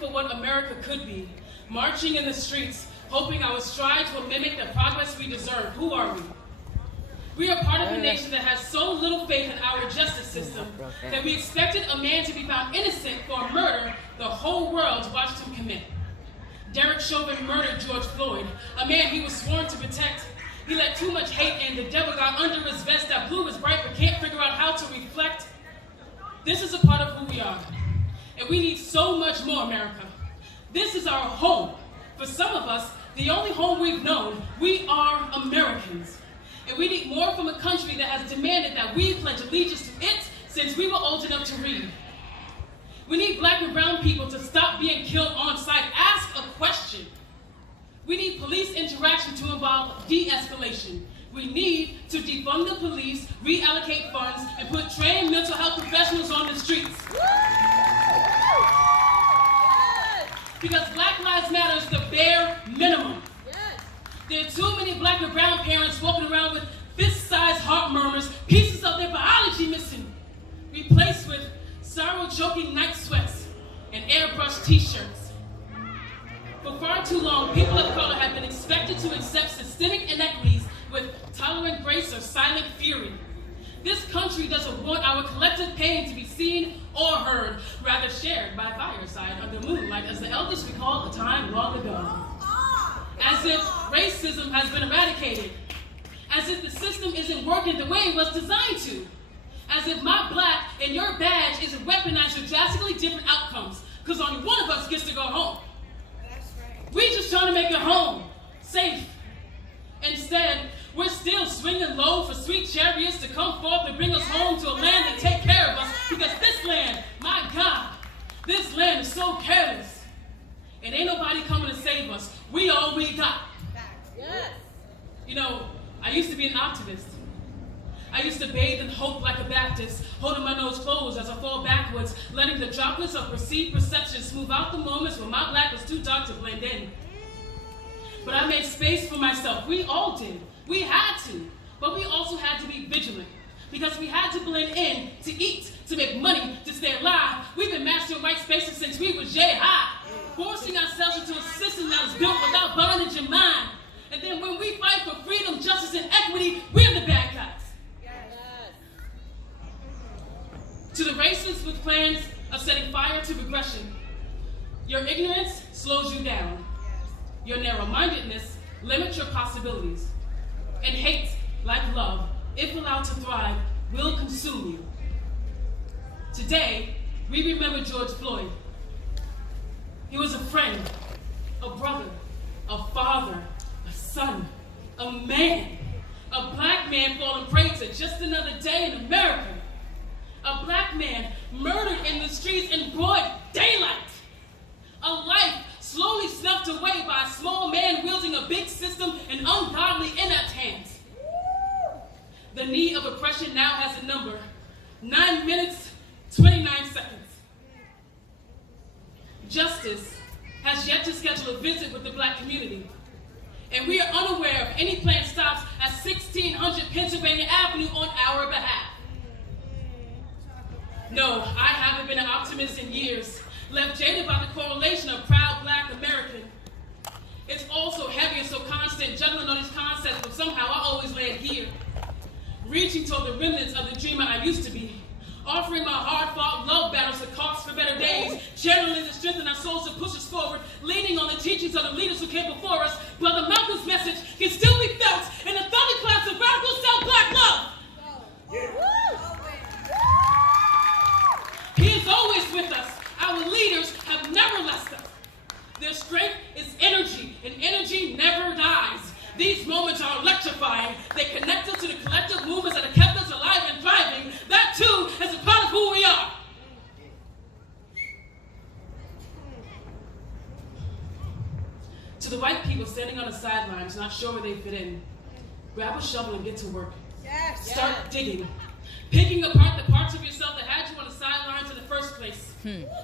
for what America could be, marching in the streets, hoping I would strive to mimic the progress we deserve. Who are we? We are part of a nation that has so little faith in our justice system that we expected a man to be found innocent for a murder the whole world watched him commit. Derek Chauvin murdered George Floyd, a man he was sworn to protect. He let too much hate in, the devil got under his vest that blew his bright but can't figure out how to reflect. This is a part of who we are, and we need so much more, America. This is our home. For some of us, the only home we've known. We are Americans. And we need more from a country that has demanded that we pledge allegiance to it since we were old enough to read. We need black and brown people to stop being killed on sight. Ask a question. We need police interaction to involve de-escalation. We need to defund the police, reallocate funds, and put trained mental health professionals on the streets. Because Black Lives Matter is the bare minimum. There are too many black and brown parents walking around with fist-sized heart murmurs, pieces of their biology missing, replaced with sorrow-choking night sweats and airbrush t-shirts. For far too long, people of color have been expected to accept systemic inequities with tolerant grace or silent fury. This country doesn't want our collective pain to be seen or heard, rather shared by fireside under moonlight, as the elders recalled a time long ago. As if racism has been eradicated. As if the system isn't working the way it was designed to. As if my black and your badge isn't weaponized for drastically different outcomes, because only one of us gets to go home. That's right. We're just trying to make it home, safe. Instead, we're still swinging low for sweet chariots to come forth and bring us home to a land and take care of us, because this land, my God, this land is so careless. And ain't nobody coming to save us. We all we got. Yes. You know, I used to be an optimist. I used to bathe in hope like a Baptist, holding my nose closed as I fall backwards, letting the droplets of perceived perception smooth out the moments when my black was too dark to blend in. But I made space for myself. We all did. We had to. But we also had to be vigilant, because we had to blend in, to eat, to make money, to stay alive. We've been mastering white spaces since we were high, forcing ourselves into a system that was built without bondage in mind. And then when we fight for freedom, justice, and equity, we're the bad guys. Yes. To the racists with plans of setting fire to progression, your ignorance slows you down. Your narrow-mindedness limits your possibilities. And hate, like love, if allowed to thrive, will consume you. Today, we remember George Floyd. He was a friend, a brother, a father, a son, a man, a black man falling prey to just another day in America. A black man murdered in the streets in broad daylight. A life slowly snuffed away by a small man wielding a big system in ungodly, inept hands. The knee of oppression now has a number: 9 minutes, 29 seconds. Justice has yet to schedule a visit with the black community, and we are unaware of any planned stops at 1600 Pennsylvania Avenue on our behalf. No, I haven't been an optimist in years, left jaded by the correlation of proud black American. It's all so heavy and so constant, juggling on these concepts, but somehow I always land here, reaching toward the remnants of the dreamer I used to be, offering my hard-fought love battles to cause for better days, channeling the strength in our souls to push us forward, leaning on the teachings of the leaders who came before us. Brother Malcolm's message can still be felt in the thunderclaps of radical self-black love. He is always with us. Our leaders have never left us. Their strength is energy, and energy never dies. These moments are electrifying. They connect us to the collective movements that have kept us alive and thriving. That, too, is a part of who we are. To the white people standing on the sidelines, not sure where they fit in, grab a shovel and get to work. Yes. Start digging. Picking apart the parts of yourself that had you on the sidelines in the first place.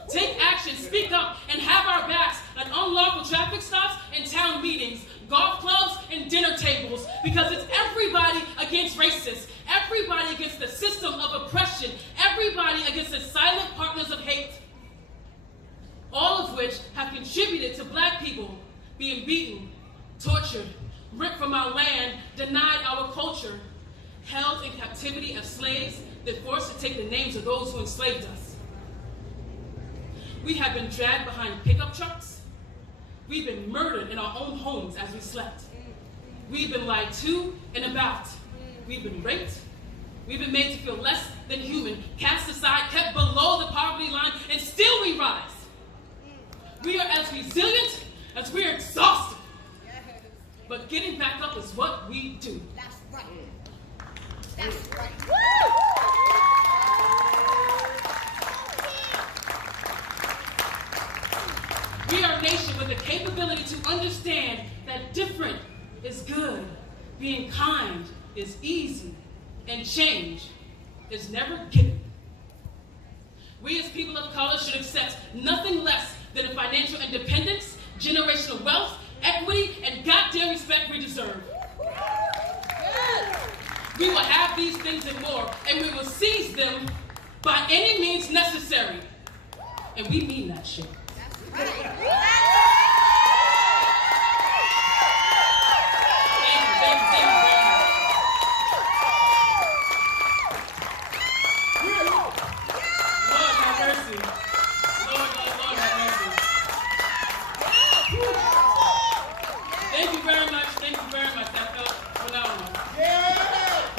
Take action, speak up, and have our backs at unlawful traffic stops and town meetings, golf clubs and dinner tables, because it's everybody against racists, everybody against the system of oppression, everybody against the silent partners of hate. all of which have contributed to black people being beaten, tortured, ripped from our land, denied our culture, held in captivity as slaves, then forced to take the names of those who enslaved us. We have been dragged behind pickup trucks. We've been murdered in our own homes as we slept. We've been lied to and about. We've been raped. We've been made to feel less than human, cast aside, kept below the poverty line, and still we rise. We are as resilient as we are exhausted. But getting back up is what we do. That's right. That's right. We are a nation with the capability to understand that different is good, being kind is easy, and change is never given. We as people of color should accept nothing less than a financial independence, generational wealth, equity, and goddamn respect we deserve. We will have these things and more, and we will seize them by any means necessary. And we mean that shit. That's right.